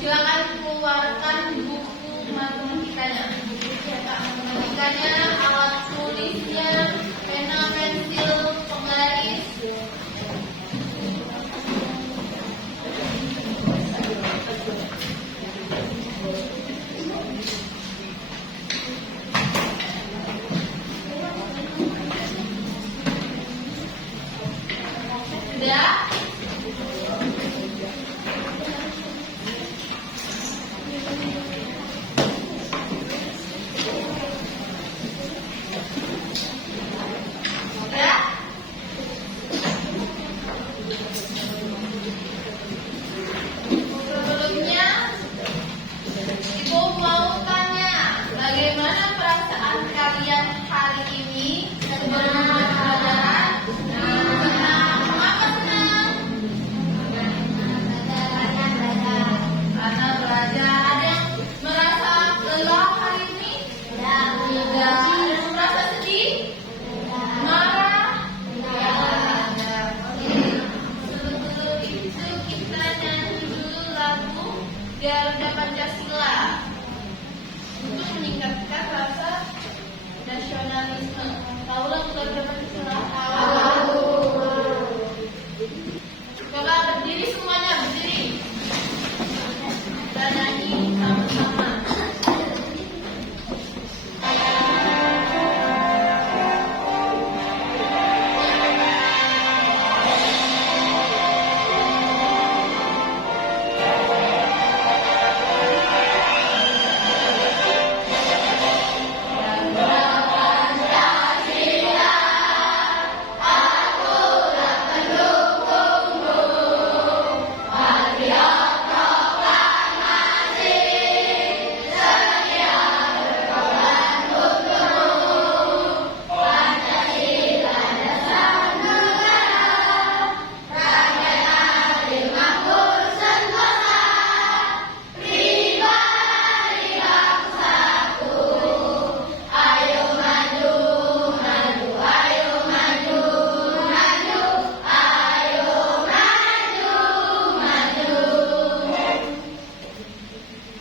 Silakan keluarkan buku matematikanya. Matematikanya, alat tulisnya, pena, pensil, penggaris. Sudah? Sebelumnya, Ibu mau tanya, bagaimana perasaan kalian hari ini sebelum pelajaran? Senang. Mengapa senang? Karena belajar. Ada yang merasa lelah hari ini? Tidak. Ada yang merasa sedih? Marah? Tidak. Sebelum itu kita nyanyi dulu lagu Garuda Pancasila untuk meningkatkan rasa nasionalisme. Tahu lagu Garuda Pancasila? Tahu. Coba berdiri semuanya, berdiri. Kita nyanyi sama-sama.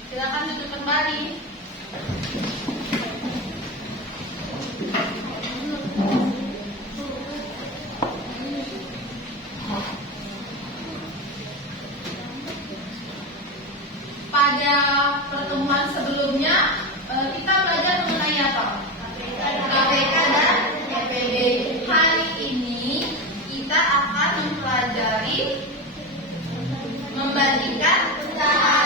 Silakan duduk kembali. Pada pertemuan sebelumnya kita belajar mengenai apa? KPK dan KPD. Hari ini kita akan mempelajari membandingkan usaha.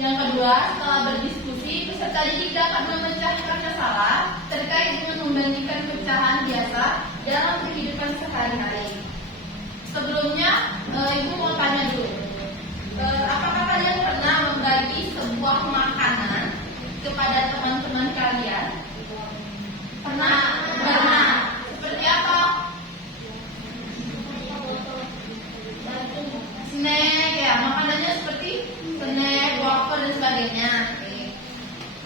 Yang kedua, setelah berdiskusi, peserta didik dapat memecahkan masalah terkait dengan membandingkan pecahan biasa dalam kehidupan sehari-hari. Sebelumnya, Ibu mau tanya dulu, apakah kalian pernah membagi sebuah makanan kepada teman-teman kalian? Pernah? Pernah. Seperti apa? Snack ya, makanannya seperti snack, wafer dan sebagainya.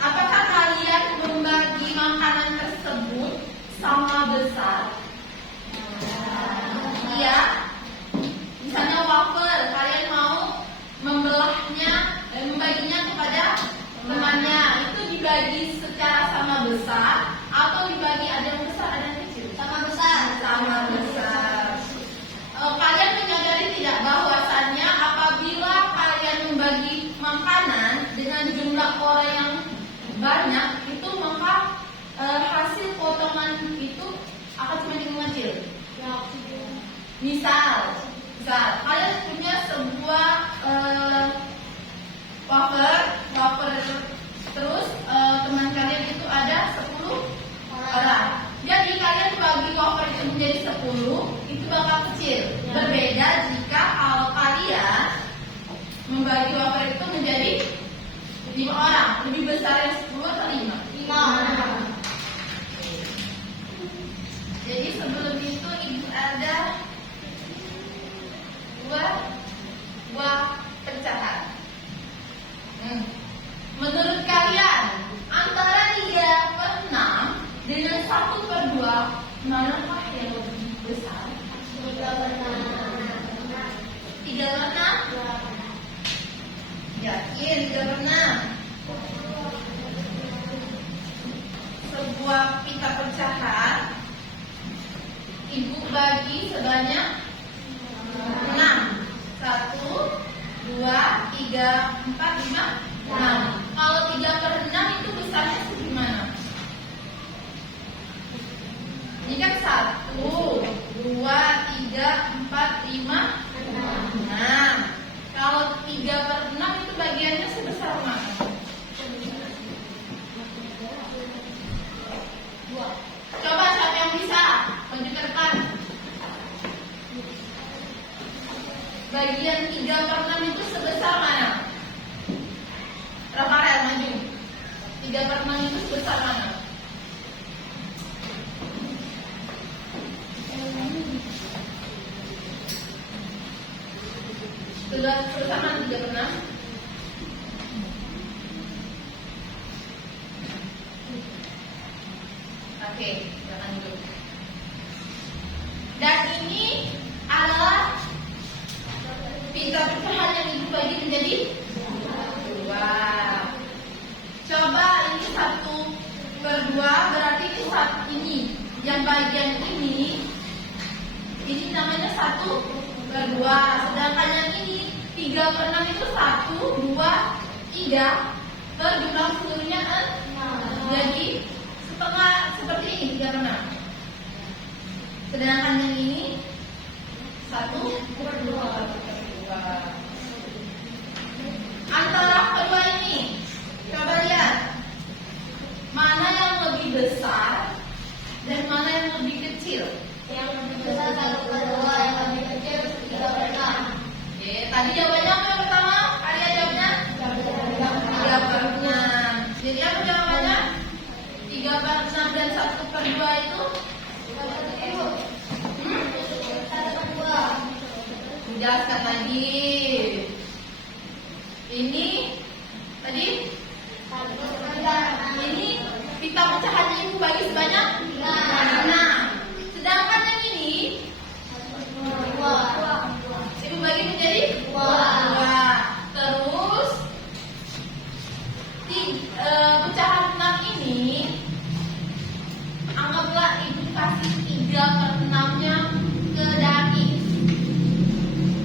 Apakah kalian membagi makanan tersebut sama besar? Iya. Misalnya wafer, kalian mau membaginya kepada temannya, itu dibagi secara sama besar atau dibagi ada yang besar ada yang kecil? Sama besar. Sama besar. Kalian menyadari tidak bahwasannya apabila kalian membagi makanan dengan jumlah orang yang banyak, itu maka hasil potongan itu akan semakin mengecil. Misal kalian punya sebuah wafer terus teman kalian itu ada 10 orang. Jadi kalian bagi wafer itu menjadi 10, itu bakal kecil. Berbeda jika kalau kalian membagi wafer itu menjadi 5 orang, lebih besar yang 10 atau 5? 5 orang. Jadi sebelum itu Ibu ada dua pecahan. Menurut kalian antara 3/6 dengan 1/2 manakah yang lebih besar? 3/6. Yakin 3/6? Sebuah pita pecahan Ibu bagi sebanyak 6. 1, 2, 3, 4, 5, 6. Kalau 3/6 itu besarnya segimana? Ini kan 1, 2, 3, 4, 5, 6. Kalau 3/6 itu bagiannya sebesar mana? 2. Coba siapa yang bisa? Tunjuk ke depan. Bagian 3/6 itu sebesar mana? Rafael maju. 3/6 itu sebesar mana? Sudah bersama 3/6. Oke, silakan dulu. Dan ini adalah pita pecahan yang Ibu bagi menjadi 2. Coba ini 1/2 berarti ini yang bagian ini namanya 1/2. Sedangkan yang ini 3/6 itu 1, 2, 3 jumlah seluruhnya 6. Jadi setengah seperti ini 3/6. Sedangkan yang ini 1/2. Antara kedua ini, coba lihat mana yang lebih besar dan mana yang lebih kecil. Yang lebih besar 1/2, yang lebih kecil 3/6. Oke, tadi jawabannya apa yang pertama? Kalian jawabnya 3/6. Jadi apa jawabannya? 3/6 dan 1/2 itu 1/2. Jelaskan lagi. Ini tadi ini pita pecahannya Ibu bagi sebanyak 6. Sedangkan yang ini Ibu bagi menjadi 2. Terus pecahan 6 ini anggaplah Ibu kasih 3/6-nya ke Dani.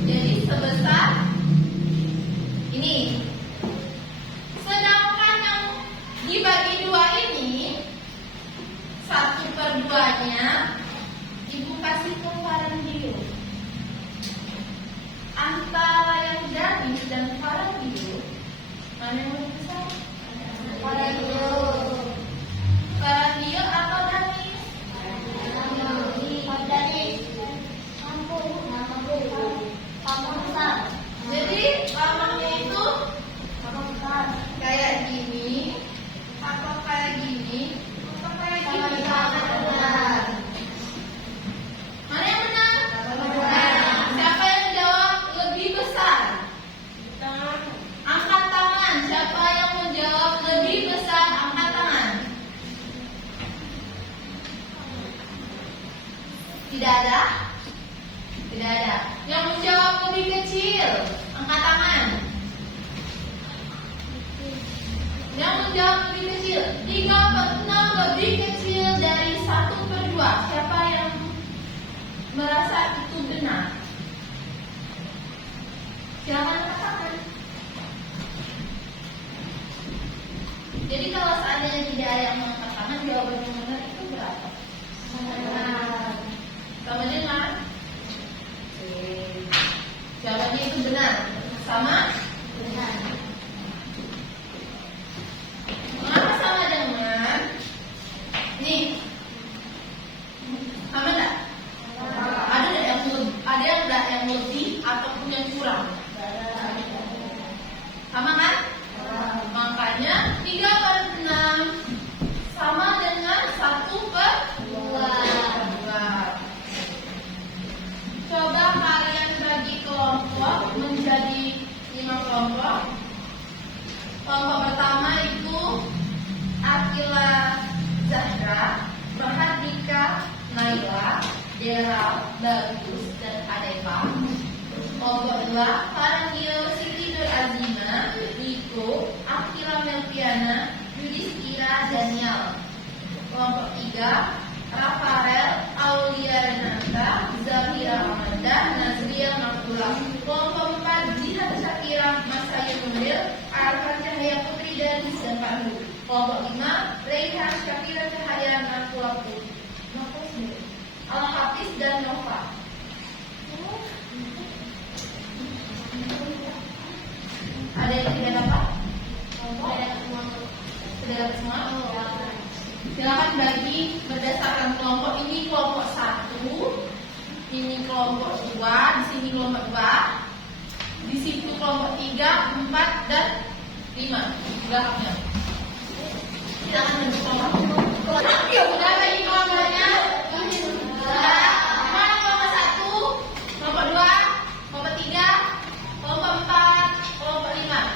Jadi sebesar ini Mana yang lebih besar? Radio atau Dani? Jadi lamanya itu kayak gini, atau kayak gini, atau kayak gini. Mana yang benar? Siapa yang jawab lebih besar? Angkat tangan. Siapa yang menjawab lebih besar? Angkat tangan. Tidak ada? Tidak ada. Yang menjawab lebih kecil? Angkat tangan. Yang menjawab lebih kecil? 3/6 lebih kecil dari 1/2. Siapa yang merasa itu benar? Silakan katakan. Jadi kalau seandainya tidak ada yang mengangkat tangan, jawaban yang benar itu berapa? Kamu dengar? Jawabannya itu benar. Sama? Benar. Mengapa sama dengan? Nih, sama enggak? Ada yang lebih ataupun yang kurang? Sama kan? Makanya 3/6 sama dengan 1/2. Coba kalian bagi kelompok menjadi 5 kelompok. Kelompok pertama itu Akila Zahra, Mahardika, Naila, Dera, Bagus, dan Adepa. Kelompok 2 Farangio, Siti Nur Azima, Niko, Akila Melviana, Yudhistira, Daniel. Kelompok 3 Rafael, Aulia Renata, Zahira Amanda, Nazria Makula. Kelompok 4 Jihad Syakira, Masaya Nuril, Arfan Cahaya Putri, dan Rizan Pandu. Kelompok 5 Rehan Syakira Cahaya Makula Putri, Al-Hafiz, dan Nova. Ada yang tidak dapat? Sudah dapat semua? Silakan bagi berdasarkan kelompok. Ini kelompok 1, ini kelompok 2, di sini kelompok 2, di situ kelompok 3, 4, dan 5 belakangnya. Silakan bagi kelompok. Sudah bagi kelompoknya? Mana kelompok 1, kelompok 2, kelompok 3, kelompok 4, kelompok 5.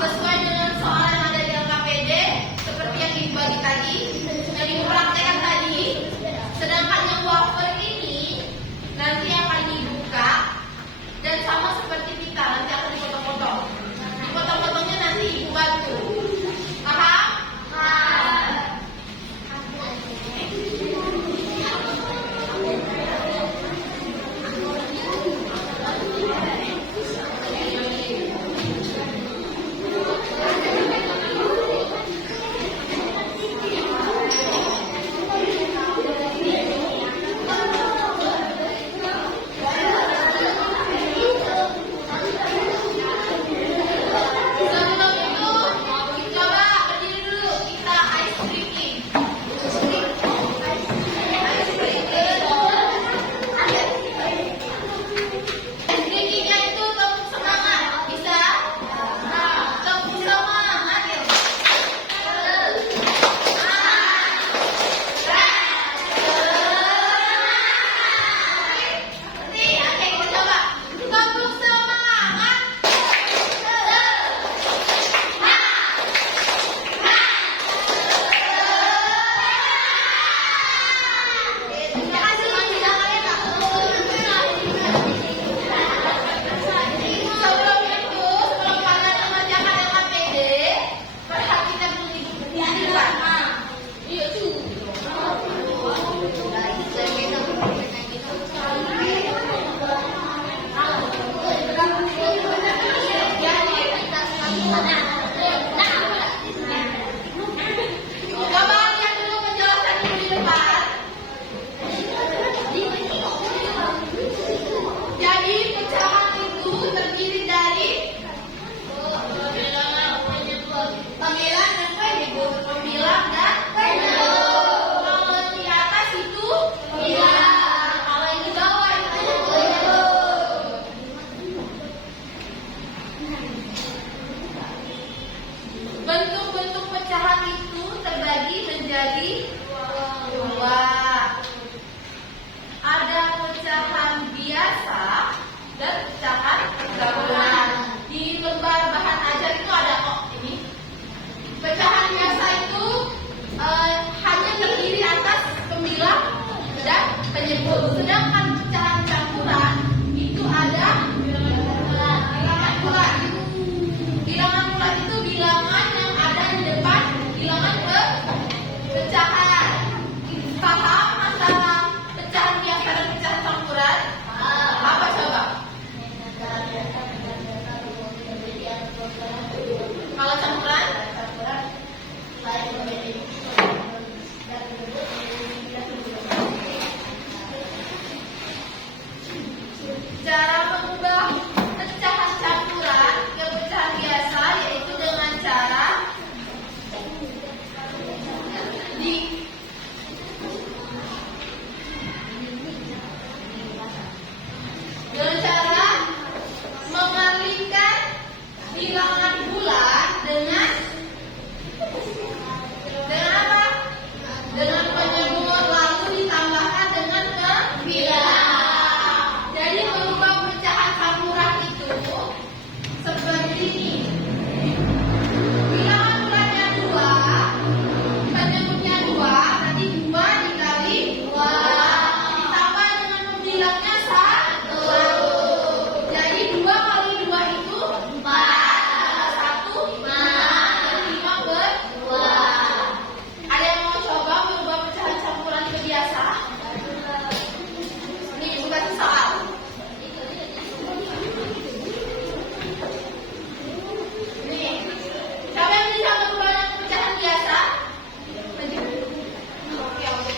Sesuai dengan soal yang ada di LKPD seperti yang dibagi tadi. menjadi 2. Ada pecahan biasa dan pecahan campuran. Di lembar bahan ajar itu ada kok ini. Pecahan biasa itu hanya terdiri atas pembilang dan penyebut. Sedangkan pecahan campuran itu ada bilangan bulat. Bilangan bulat itu bilangan yang ada di depan bilangan pecahan. Paham antara pecahan biasa dan pecahan campuran? Apa coba? Kalau campuran? Cara mengubah pecahan campuran ke pecahan biasa yaitu dengan cara mengalihkan bilangan bulat dengan apa? Dengan penyebut lalu ditambahkan dengan pembilang. Jadi mengubah pecahan campuran itu seperti ini. Bilangan bulatnya 2, penyebutnya 2, berarti 2 dikali 2 ditambah dengan pembilangnya 1. Jadi 2 kali 2 itu 4, 1 5, dan 5 ber 2. Ada yang mau coba mengubah pecahan campuran ke biasa? Ini bukan soal. Nih, siapa yang bisa mengubah pecahan biasa? Oke, oke.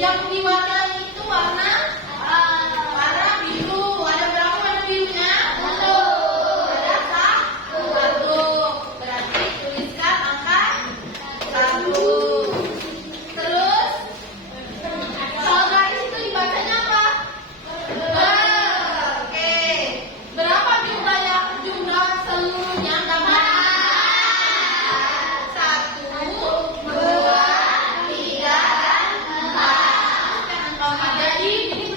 Yang di warna itu warna biru. Ada berapa warna birunya? 1. Ada 1. Berarti tuliskan angka 1. Terus kalau garis itu dibacanya apa? Oke. Berapa jumlah seluruhnya? Gambar 1, 2, 3, dan 4. Jadi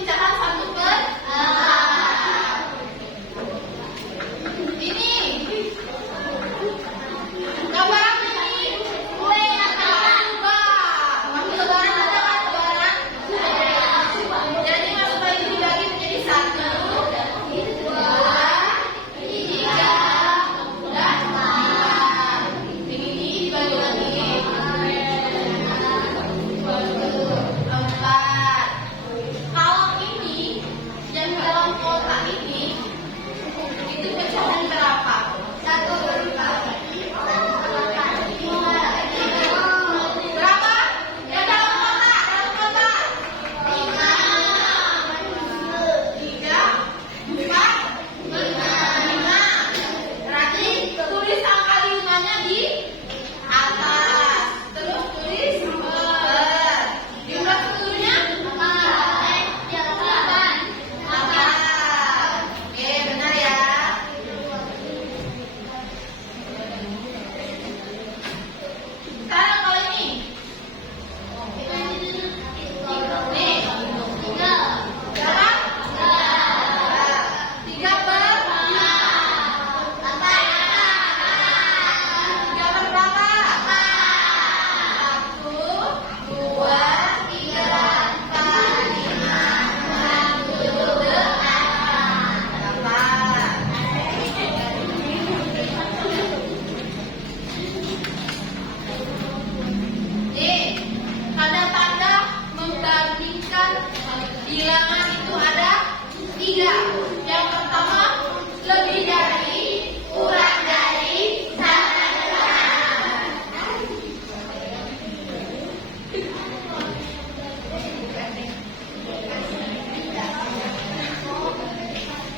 bilangan itu ada 3. Yang pertama, lebih dari, kurang dari, sama dengan.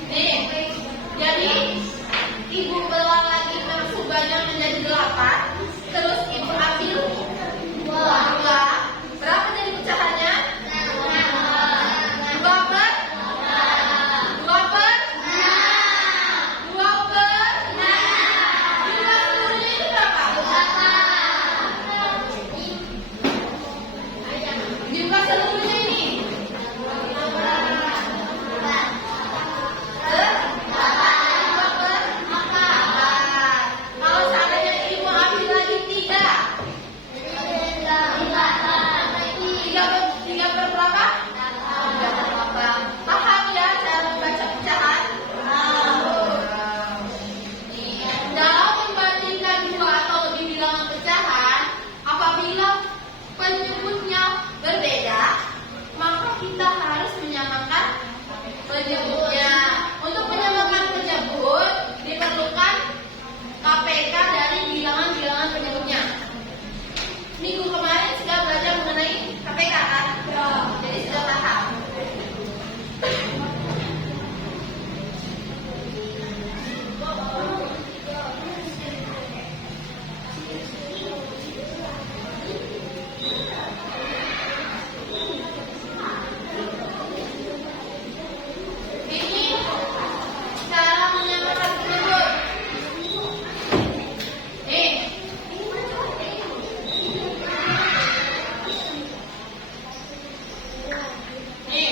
Nih, jadi ibu belah lagi persubanya menjadi 8. Terus ibu ambil 2. Berapa jadi pecahannya? 2 per 2 per 6. 2 per 6. Jumlah seluruhnya itu berapa? Jumlah seluruhnya ini kalau seandainya ibu ambil lagi 3. 3 per berapa? 3 per 8. Paham ya cara membaca pecahan? Dalam membandingkan 2 atau lebih bilangan pecahan, apabila penyebutnya berbeda, maka kita harus menyamakan penyebutnya. Untuk menyamakan penyebut diperlukan KPK dari bilangan-bilangan penyebutnya. Minggu kemarin sudah belajar mengenai KPK kan? Jadi sudah paham. Ini cara menyamakan penyebut. Nih. Nih.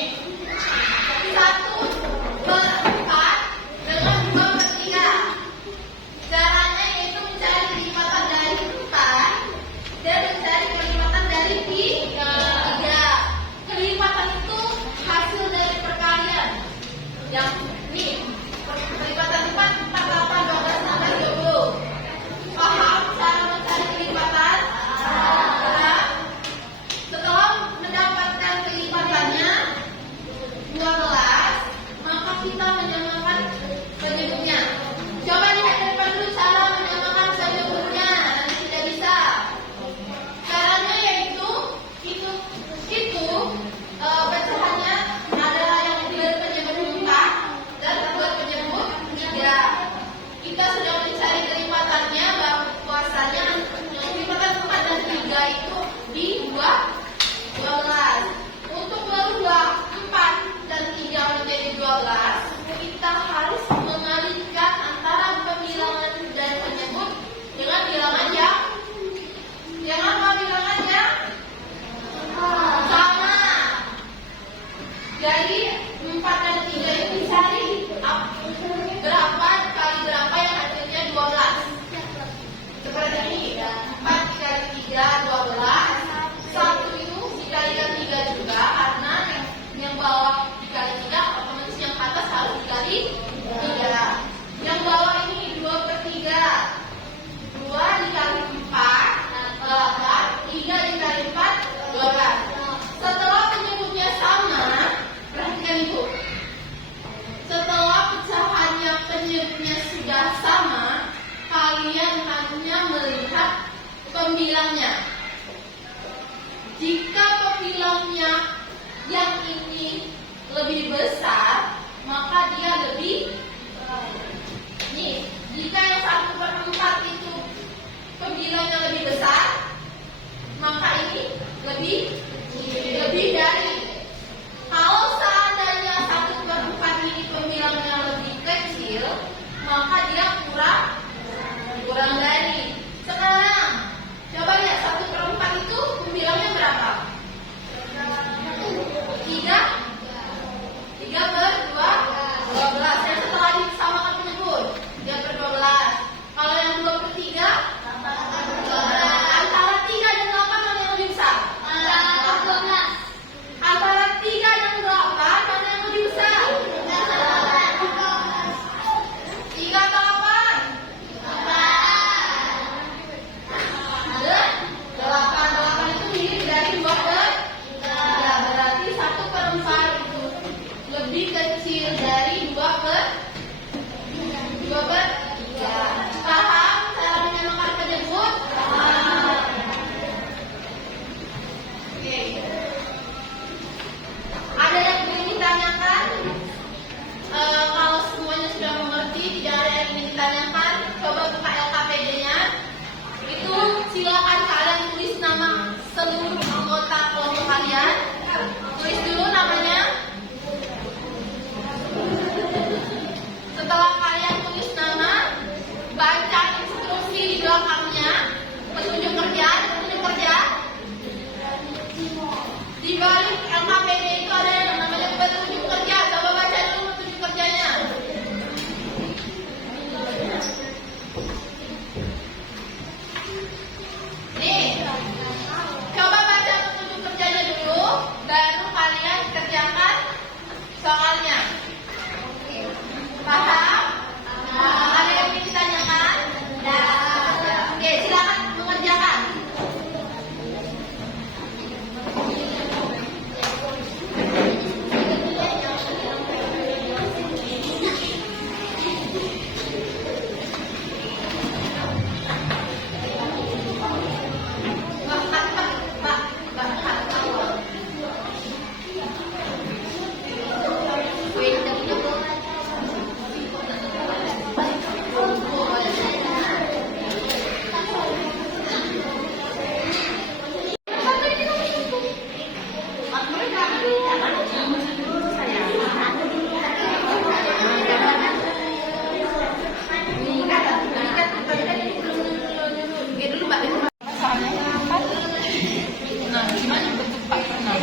1/4 dengan 2/3. Caranya yaitu mencari kelipatan dari 4 dan mencari kelipatan dari 3. Kelipatan itu hasil dari perkalian. Yang ini kelipatan 4, 4, 8, 12, 16, 20. Paham cara mencari kelipatan? Nah, setelah mendapatkan kelipatannya 12, maka kita menyamakan penyebutnya. Coba lihat dari depan dulu cara menyamakan penyebutnya. Nanti tidak bisa. Caranya yaitu pecahannya adalah yang berpenyebut 4 dan berpenyebut 3. Kita sudah mencari kelipatannya, bahwasanya kelipatan 4 dan 3 itu di 12. Untuk merubah 4 dan 3 menjadi 12, kita harus mengalihkan antara pembilangan dan penyebut dengan bilangan yang apa bilangannya? Sama. Jadi 4 dan 3 itu dicari berapa kali berapa yang hasilnya 12. Seperti ini, 4 dikali 3, 12. 1 itu dikalikan 3 juga, karena yang bawah dikali 3, otomatis yang atas harus dikali 3. Yang bawah ini 2/3. 2 dikali 4, 8. 3 dikali 4, 12. Setelah penyebutnya sama, perhatikan ibu. Setelah pecahannya penyebutnya sudah sama, kalian hanya melihat pembilangnya. Jika pembilangnya yang ini lebih besar, maka dia lebih. Nih, jika yang 1/4 itu pembilangnya lebih besar, maka ini lebih dari. Kalau seandainya 1/4 ini pembilangnya lebih kecil, maka dia kurang dari. Sekarang coba lihat 1/4 itu pembilangnya berapa? 3 per 12. Dan setelah disamakan penyebut 3 per 12. Kalau yang 2/3 antara 3 dan 8 mana yang lebih besar? 8. Nah, gimana bentuk Pak? Nah.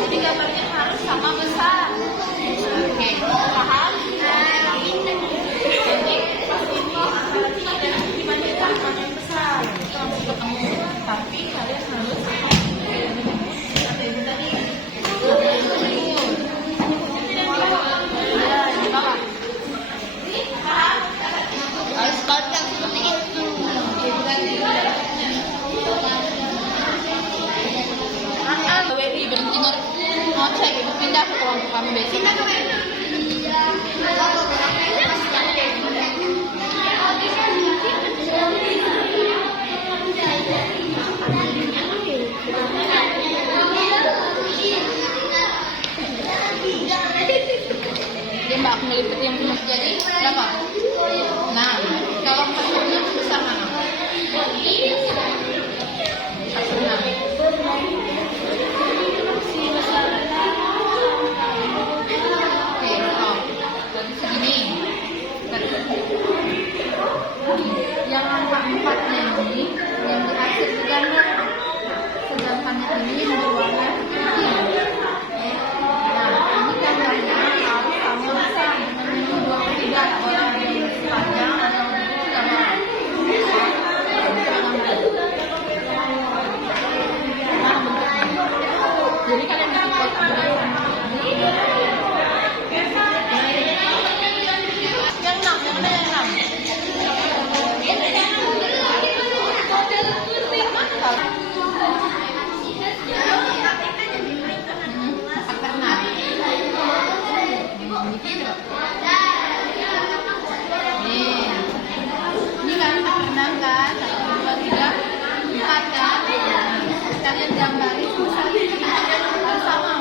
Jadi gambarnya harus sama besar. Oke, paham? Jadi pas ini antara 3 dan 5 juta mana yang besar? Itu langsung ketemu. Tapi kalian harus apa itu tadi? Ya, di bawah. Paham? Harus kotak seperti itu. WI berhenti ngocek itu pindah ke kelompok kami besok. Dia mbak aku ngelipet yang punya jadi berapa? 6. Kalau pasirnya besar mana? 6. Yang angka 4-nya ini yang diakhir digambar, sedangkan ini yang berwarna putih. Nah, ini gambarnya harus sama besar dengan ini 23 orang yang panjang ada untuk gambar. Jadi kalian yang 6, yang mana yang 6? Ini kan berenang kan, 1, 2, 3, 4 kan. Kalian gambarin harus sama.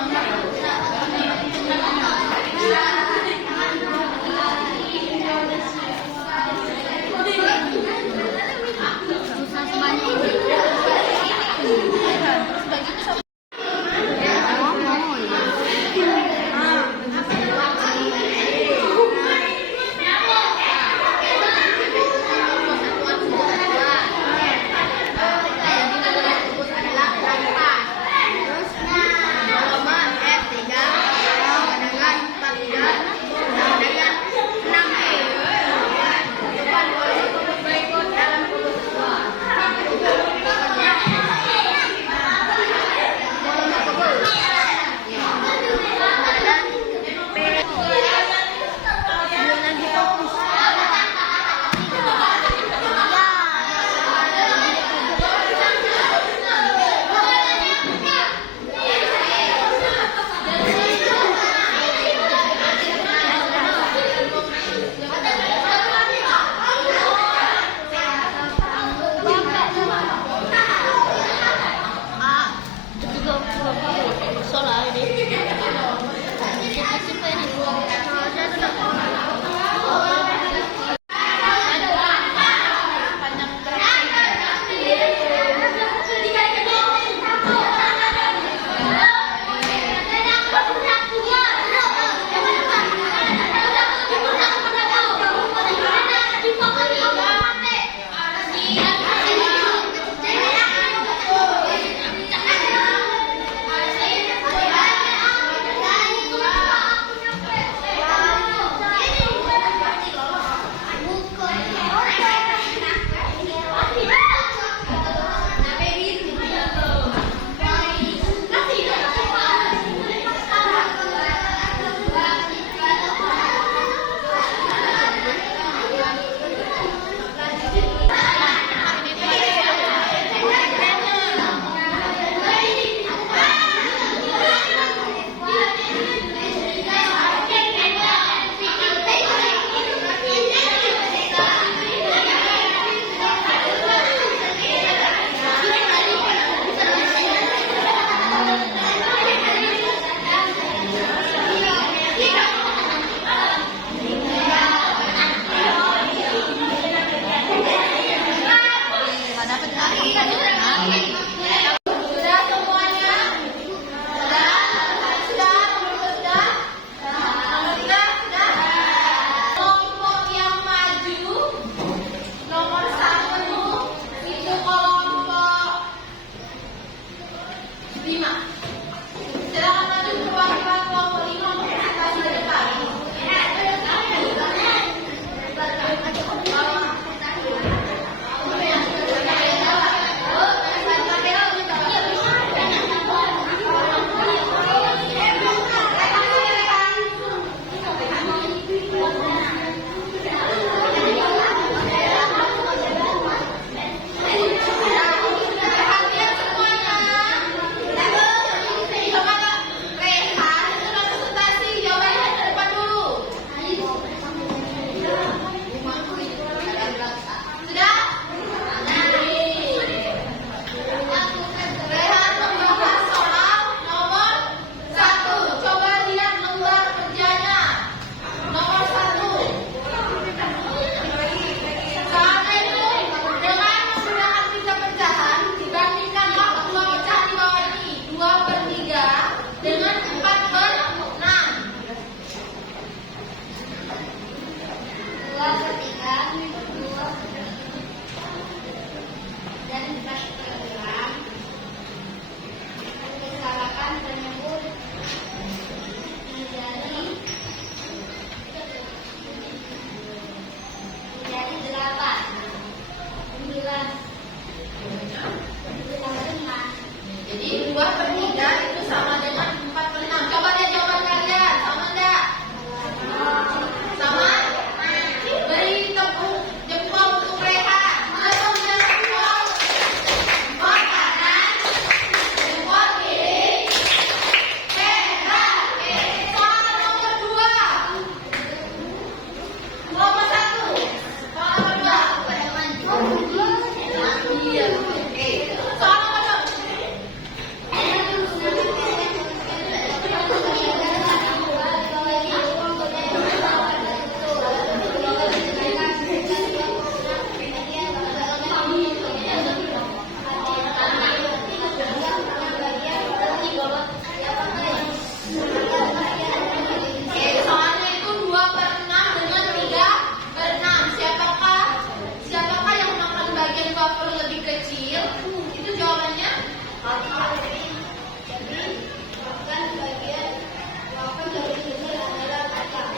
bagian wafer lebih kecil, itu jawabannya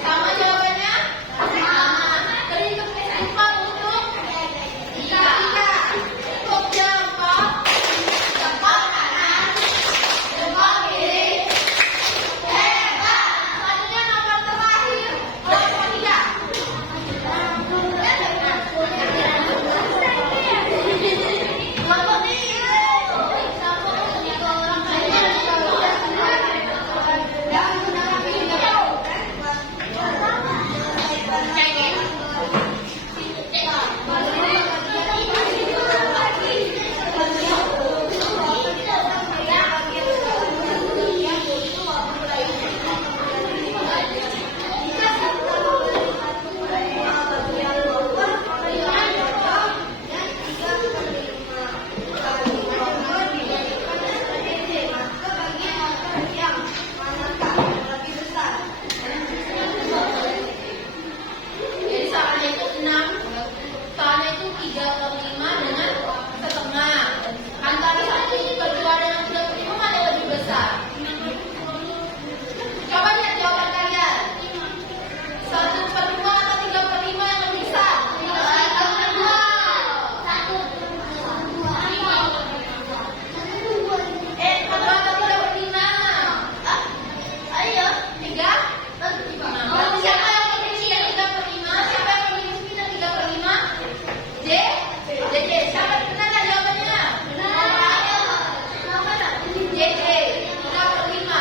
sama jawabannya? Sama. Berhitung kesimpulan untuk 3. Untuk jempol kanan, jempol kiri. Hebat. Selanjutnya nomor terakhir, nomor 3. Jadi soalnya itu 6, soalnya itu 3/5 dengan setengah. Antara 1/2 dengan 3/5 mana yang lebih besar? Coba lihat jawaban kalian. 1/2 atau 3/5 yang lebih besar? 1/2. Kedua atau 3/5? Ayo, 3. Siapa yang memilih 3/5? Siapa yang memilih 3/5? J. Siapa benar nggak jawabannya? Benar. JJ 3/5.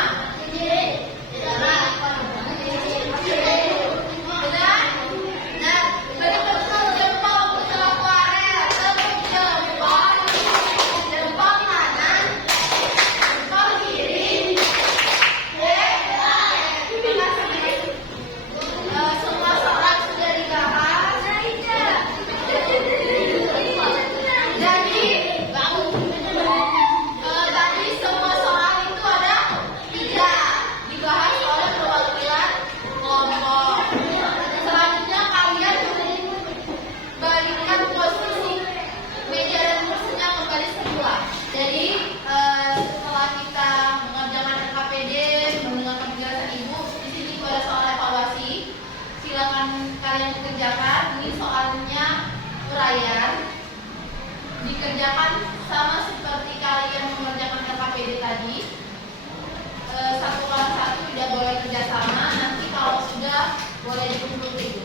Benar. Nah, berikut jempol putra Korea. Jempol kanan, jempol kiri. Terima kasih. Semua soal sudah dibahas. Tadi semua soal itu ada 3 dibahas oleh perwakilan kelompok. Selanjutnya kalian balikan posisi meja dan kursinya kembali semula. Jadi setelah kita mengerjakan LKPD, mendengarkan penjelasan ibu, di sini ibu ada soal evaluasi. Silakan kalian kerjakan. Ini soalnya uraian. Dikerjakan sama seperti kalian mengerjakan LKPD tadi. 1 lawan 1 tidak boleh kerjasama. Nanti kalau sudah boleh dikumpul ibu.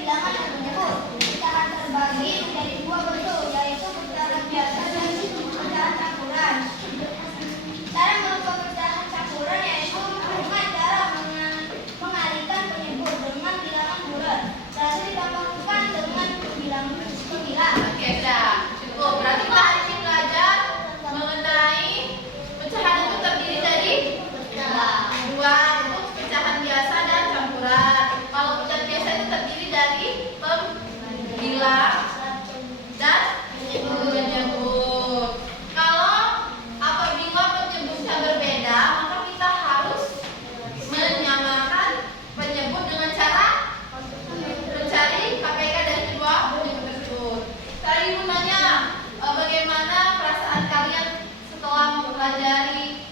bilangan yang menyebut. Pecahan terbagi menjadi dua bentuk, yaitu pecahan biasa dan pecahan campuran. Cara mengubah pecahan campuran yaitu dengan cara mengalihkan penyebut dengan bilangan bulat. Lalu ditambahkan dengan bilangan sembilan. Oke, sudah cukup. Berarti kita hari ini belajar mengenai pecahan itu terdiri dari dua, itu pecahan biasa dan campuran. Kalau pecahan biasa itu terdiri dari pembilang dan penyebut. Kalau apabila penyebutnya berbeda, maka kita harus menyamakan penyebut dengan cara mencari KPK dari kedua penyebut tersebut. Tadi Ibu nanya bagaimana perasaan kalian setelah mempelajari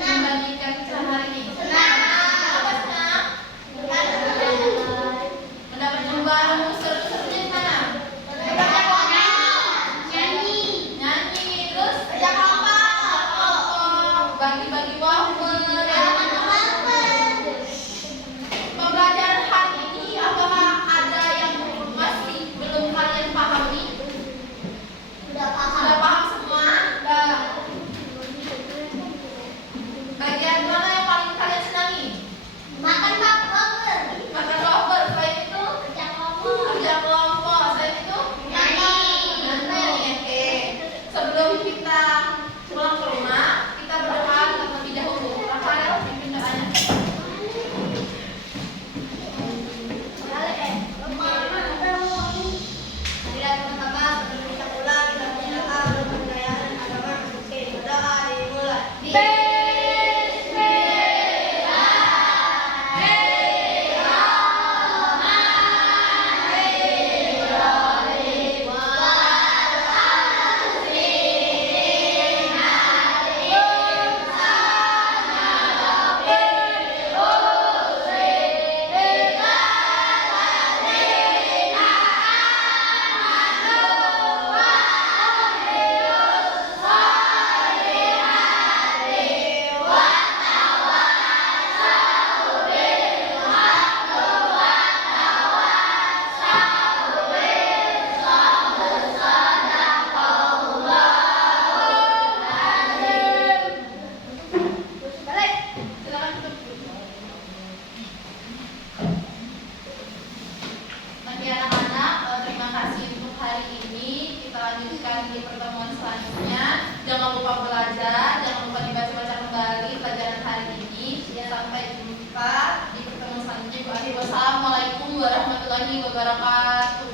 membandingkan pecahan hari ini? Kenapa senang? Mendapat ilmu baru. Seru-serunya di mana? Nyanyi, terus bagi-bagi wafer, ya. Pembelajaran hari ini apakah ada yang masih belum kalian pahami? Sudah paham semua? Bagian mana yang paling kalian senangi? Makan wafer. Selain itu? Kerja kelompok. Selain itu? Nyanyi. Oke. Sebelum kita pulang ke rumah, kita berdoa terlebih dahulu. Rafael, pimpin doanya. Silakan tutup. Bagi anak-anak, terima kasih untuk hari ini. Kita lanjutkan di pertemuan selanjutnya. Jangan lupa belajar, jangan lupa dibaca-baca kembali pelajaran hari ini. Sampai jumpa di pertemuan selanjutnya. Wassalamualaikum warahmatullahi wabarakatuh.